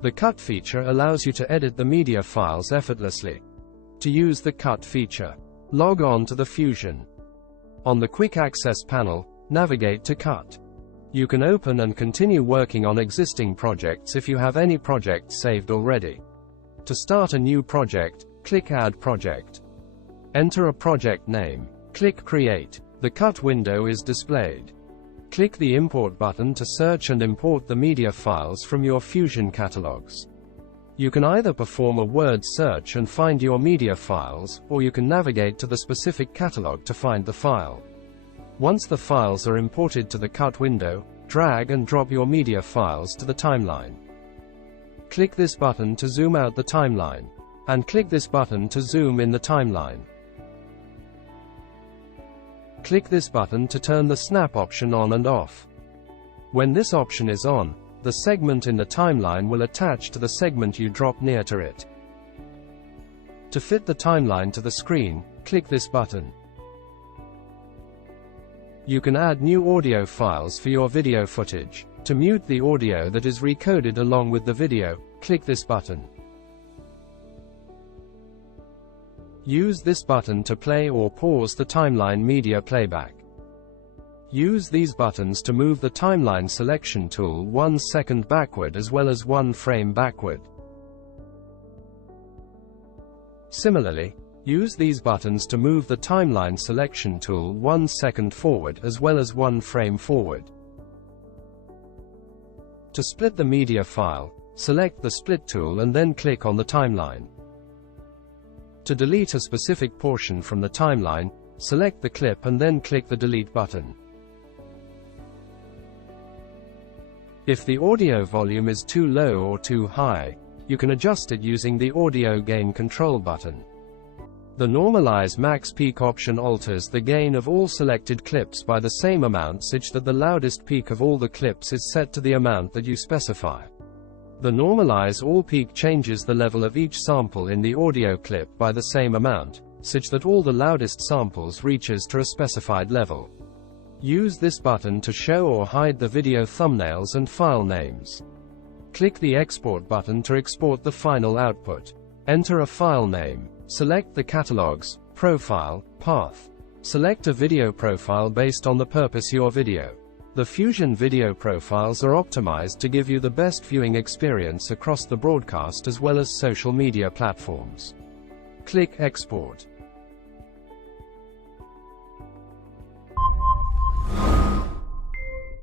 The cut feature allows you to edit the media files effortlessly. To use the cut feature, log on to the Fusion. On the Quick Access panel, navigate to Cut. You can open and continue working on existing projects if you have any projects saved already. To start a new project, click Add Project. Enter a project name. Click Create. The cut window is displayed. Click the Import button to search and import the media files from your Fusion catalogs. You can either perform a word search and find your media files, or you can navigate to the specific catalog to find the file. Once the files are imported to the cut window, drag and drop your media files to the timeline. Click this button to zoom out the timeline, and click this button to zoom in the timeline. Click this button to turn the snap option on and off. When this option is on, the segment in the timeline will attach to the segment you drop near to it. To fit the timeline to the screen, click this button. You can add new audio files for your video footage. To mute the audio that is recoded along with the video, click this button. Use this button to play or pause the timeline media playback. Use these buttons to move the timeline selection tool 1 second backward as well as 1 frame backward. Similarly, use these buttons to move the timeline selection tool 1 second forward as well as 1 frame forward. To split the media file, select the Split tool and then click on the timeline. To delete a specific portion from the timeline, select the clip and then click the Delete button. If the audio volume is too low or too high, you can adjust it using the Audio Gain Control button. The Normalize Max Peak option alters the gain of all selected clips by the same amount such that the loudest peak of all the clips is set to the amount that you specify. The Normalize All peak changes the level of each sample in the audio clip by the same amount, such that all the loudest samples reaches to a specified level. Use this button to show or hide the video thumbnails and file names. Click the Export button to export the final output. Enter a file name. Select the catalogs, profile, path. Select a video profile based on the purpose your video. The Fusion video profiles are optimized to give you the best viewing experience across the broadcast as well as social media platforms. Click Export.